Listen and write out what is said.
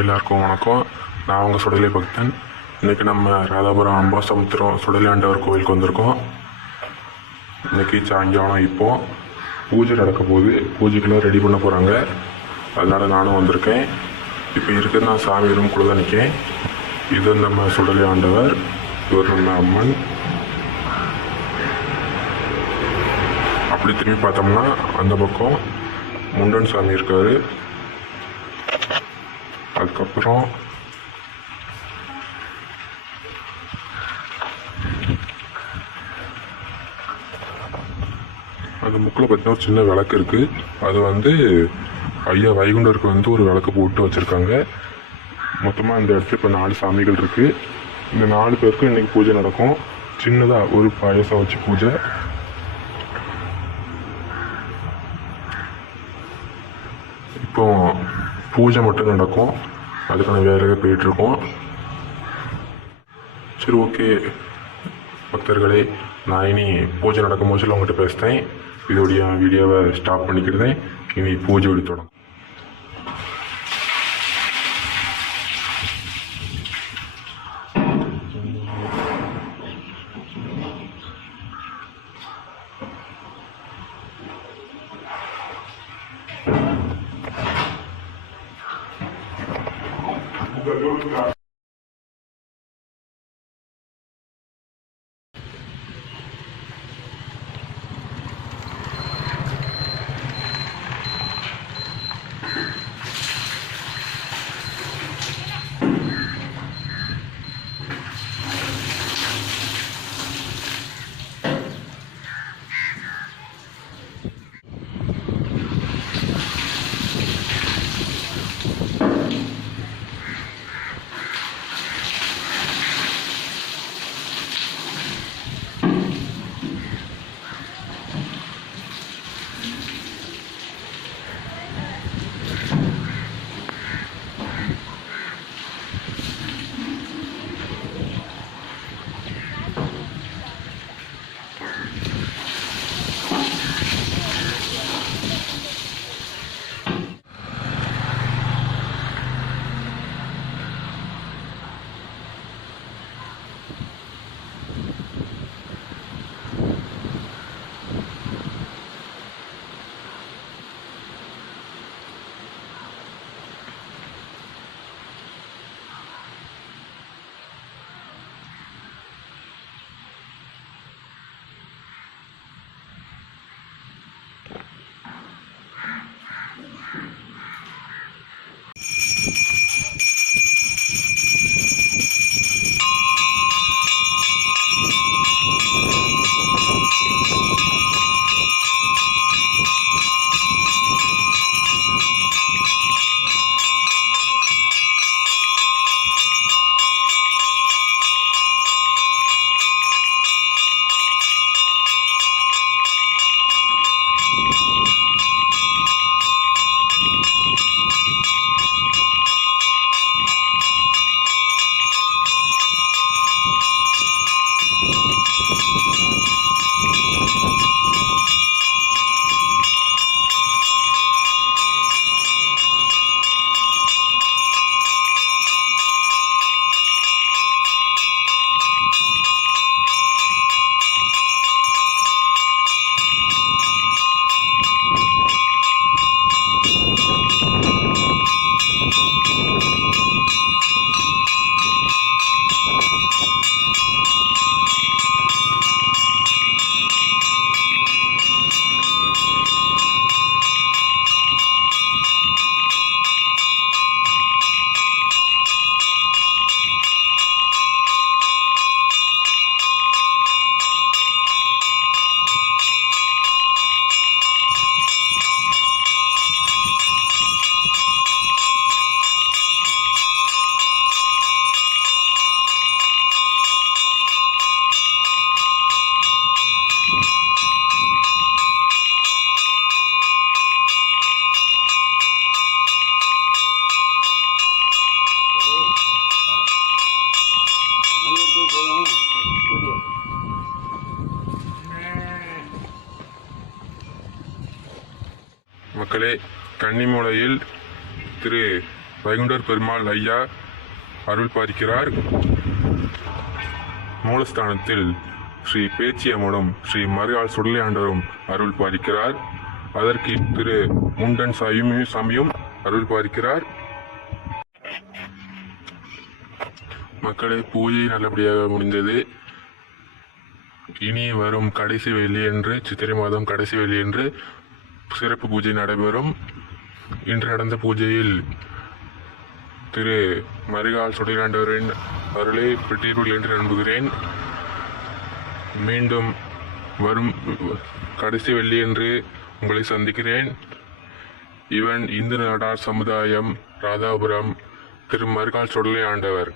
எல்லாருக்கும் வணக்கம். நான் உங்கள் சுடலை பக்தன். இன்றைக்கி நம்ம ராதாபுரம் அம்பாசமுத்திரம் சுடலை ஆண்டவர் கோவிலுக்கு வந்திருக்கோம். இன்றைக்கி சாயங்காலம் இப்போது பூஜை நடக்க போகுது. பூஜைக்கெல்லாம் ரெடி பண்ண போகிறாங்க. அதனால் நானும் வந்திருக்கேன். இப்போ இருக்கிற நான் சாமி ரூம்குள்ளே தான் நிற்கேன். இது நம்ம சுடலை ஆண்டவர், இவர் நம்ம அம்மன். அப்படி திரும்பி பார்த்தோம்னா அந்த பக்கம் முண்டன் சாமி இருக்கார். அதுக்கப்புறம் அந்த முக்கில் பார்த்தீங்கன்னா ஒரு சின்ன விளக்கு இருக்குது. அது ஐயா வைகுண்டருக்கு ஒரு விளக்கு போட்டு வச்சுருக்காங்க. மொத்தமாக இந்த இடத்துல இப்போ 4 சாமிகள் இருக்குது. இந்த 4 பேருக்கும் இன்றைக்கி பூஜை நடக்கும். சின்னதாக ஒரு பாயசம் வச்சு பூஜை. இப்போ பூஜை மட்டும் நடக்கும். அதுக்கான வேலையை போயிட்டுருக்கோம். சரி, ஓகே பக்தர்களே, நான் இனி பூஜை நடக்கும்போது உங்கள்கிட்ட பேசுகிறேன். இதோடைய வீடியோவை ஸ்டாப் பண்ணிக்கிறேன். இனி பூஜை தொடங்கும். மக்களே, கன்னிமூலையில் திரு வைகுண்டர் பெருமாள் ஐயா அருள் பாலிக்கிறார். மூலஸ்தானத்தில் ஸ்ரீ பேச்சியம்மனும் ஸ்ரீ மருகால் சுடலை ஆண்டவரும் அருள் பாலிக்கிறார். அதற்கு திரு முண்டன் சாமியும் அருள் பாலிக்கிறார். மக்களே, பூஜை நல்லபடியாக முடிந்தது. இனி வரும் கடைசி வெள்ளியன்று, சித்திரை மாதம் கடைசி வெள்ளியன்று சிறப்பு பூஜை நடைபெறும். இன்று நடந்த பூஜையில் திரு மருகால் சுடலையாண்டவரின் அருளை பெற்றீர்கள் என்று நம்புகிறேன். மீண்டும் வரும் கடைசி வெள்ளியன்று உங்களை சந்திக்கிறேன். இவன் இந்து நாடார் சமுதாயம், ராதாபுரம், திரு மருகால் சுடலை ஆண்டவர்.